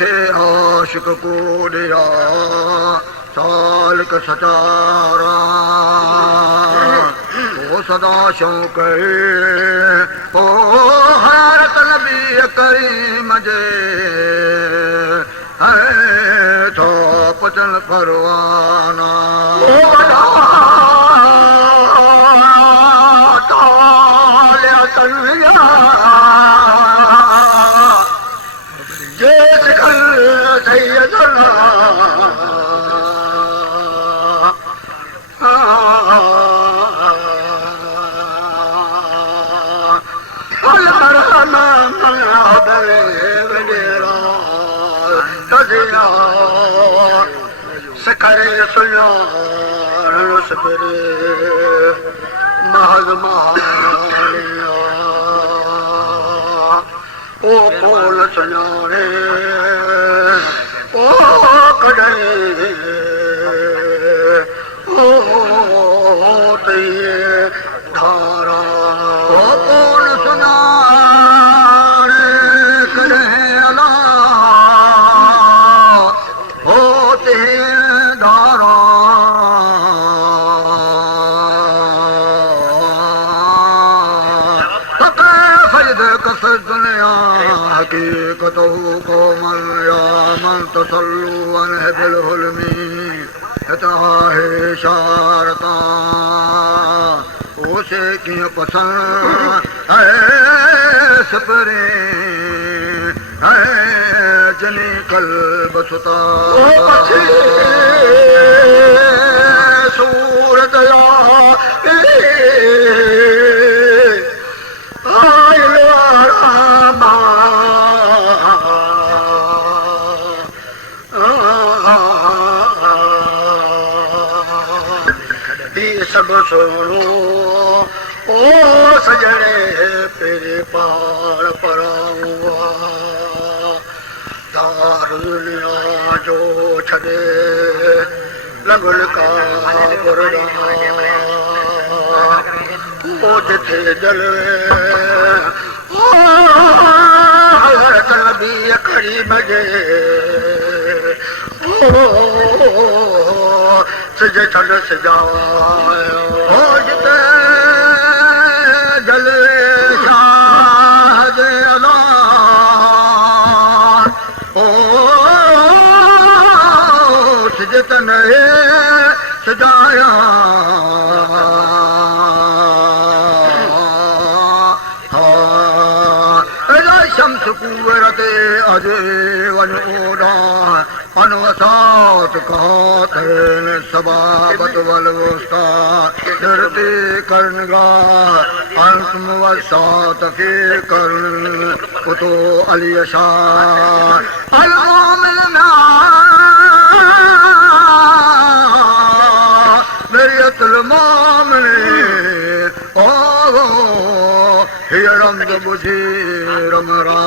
जिथे आशिक को दिया सालिक सचारा वो सदा शौक ओ हरत नबी करीम जे है तो पचन परवाना करे सुञाण सवेरे महज़ महानिया ओ कोल सुञाणे ओ कॾहिं ओ तईं धारा ओ कोल सुञाणे कॾहिं अला ओ तईं तसल्लुअन बिलहुलमी है शारता उसे कीअं पसंद है सपरे है जनी कल्ब सुता सूरत सब सुनो ओ सजने तेरे पार पराऊंगा दार दुनिया जो छदे लगल का बुरदा ओ जिथे जलवे ओ हज़रत नबी करीम जे सज छॾ सजायो जिते जलवे शाह जे अला ओ सिज तन सजाया शम्स कुवरत अजे वन ओडा अनवसात कातन सबाबत वलवस्ता धरती कर्णगा अंतम वसात फी कर्ण कुतो अलियशा अलमोमिन मेरियतुल मोमिन ओ हिय रमद बुझी रमरा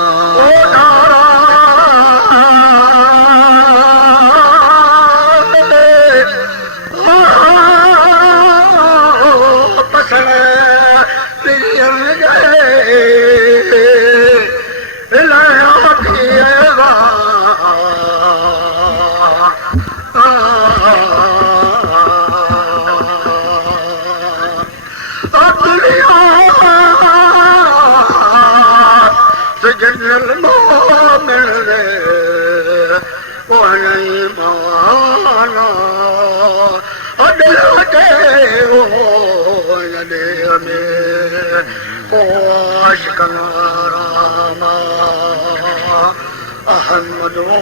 अहमद ओ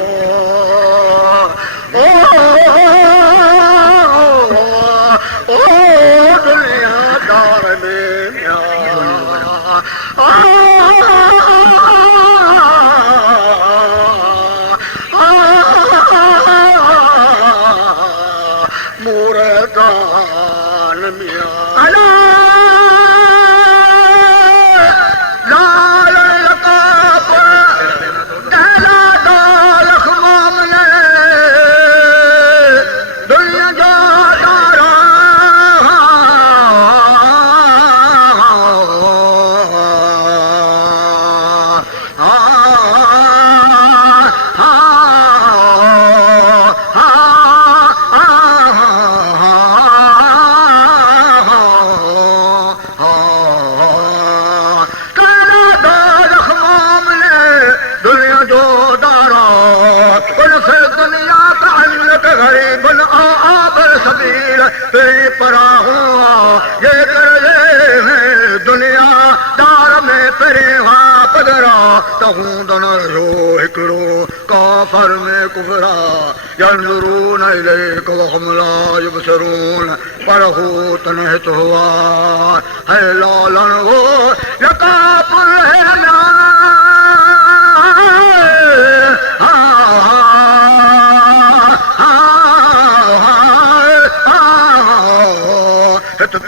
दुनियादार में मूरदान मिया लाल लका पर कहला दाल खमाम गरीबन आबर सबीर तेरी पराहूं ये करे दुनिया दार में पेरे वहाँ पदरा तहूं दन जो हिकड़ो काफर में कुफरा यंजुरून इलेक वहम ला युबसरून पर हो तनहत हुआ है लालन वो यकापुर है ना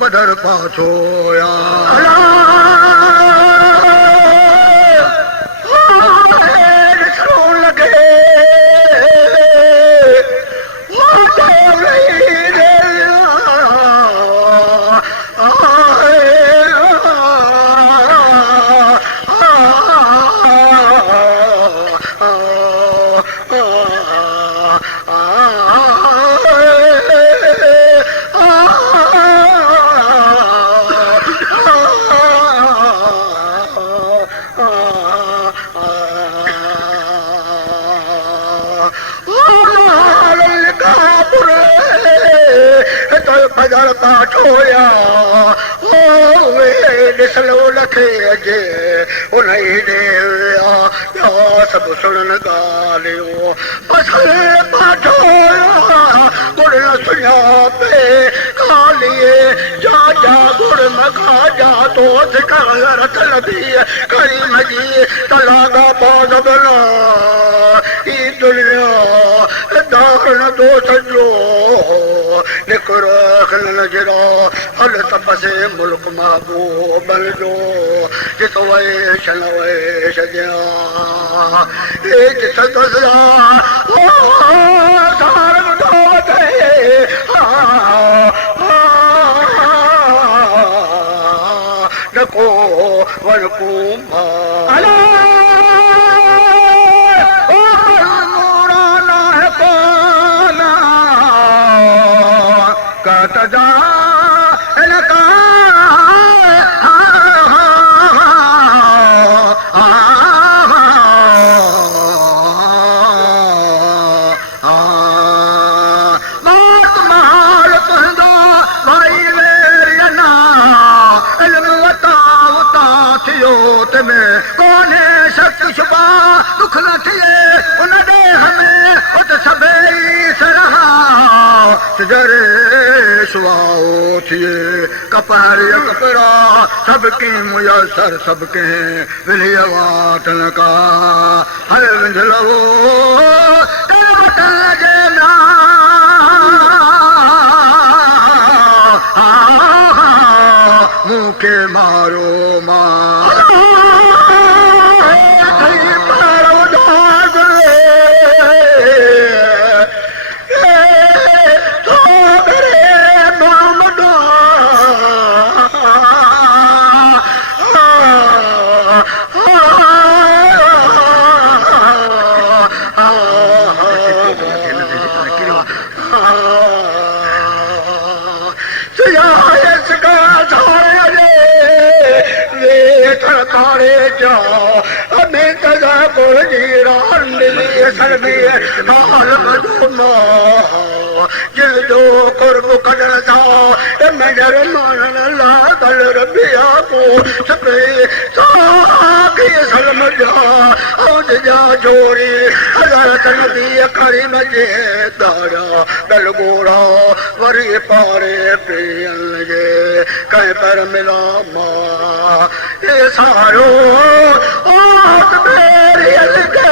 पदर पाछोया लगे पदर पाछोया ॾिसलो लखे अजे उन सभु सुणन ॻाल्हियूं पसल पाछोया गुड़ न सुञापे कालीअ जा जा गुड़ मखा जा तो रथ लधी करीम जी तलागा पाद बना ई दुनिया दार न दो सजो निकरो खल नजरा हल तपसे मुल्क महबूब बन जो जित वैश न वैश दिया एक सदसरा ओ सार दे नको वन कुमा कोने शक शुबा दुख न थिए उन देह में उत सभई सरहा जरे सुवाओ थिए कपहर कपड़ा सबके मुयसर सबके विलिया वाटन का हर विंझलो करवटन जे ना मुँह के मारो मां तारे जा हमें तजा बोली रान लिए सरबी हाल मधुमा जिल जो कुर्ब कदर था मजर मान ला दल रबिया को सबे साकी सलम जा औद जा जोरी हजरत नबी करीम जे दारा दल गोड़ा वरी पारे पियन लगे कहीं पर मिला मां ये सारो ओत मेरी अलगे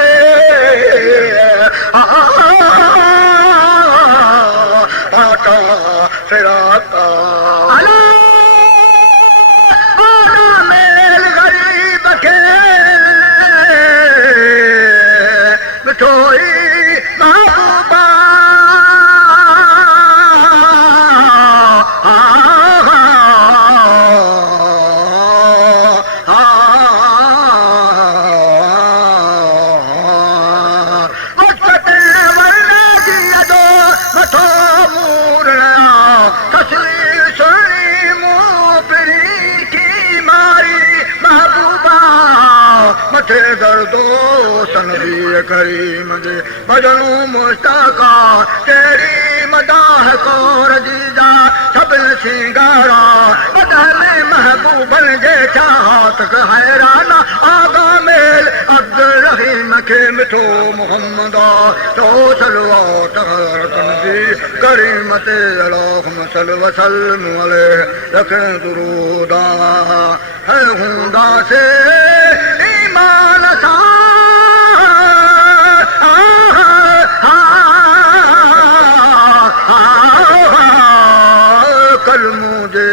आटा फिराता मेल गरीब के मिठोई महबूबा दर्दो तनवीर करीम जे भजनू मुश्ताका तेरी मदाह को रजीदा सबन सिंगारा बदले महबूबन जे चाहत हैराना आगा मेल अब्दुल रहीम के मिठो मोहम्मदा तो सलवा तहरतन जी करीमत अल्लाहुम्मा सल्लि व सल्लिम अलैहि रखे दुरूदा है हुंदा से ईमान सा कल मुझे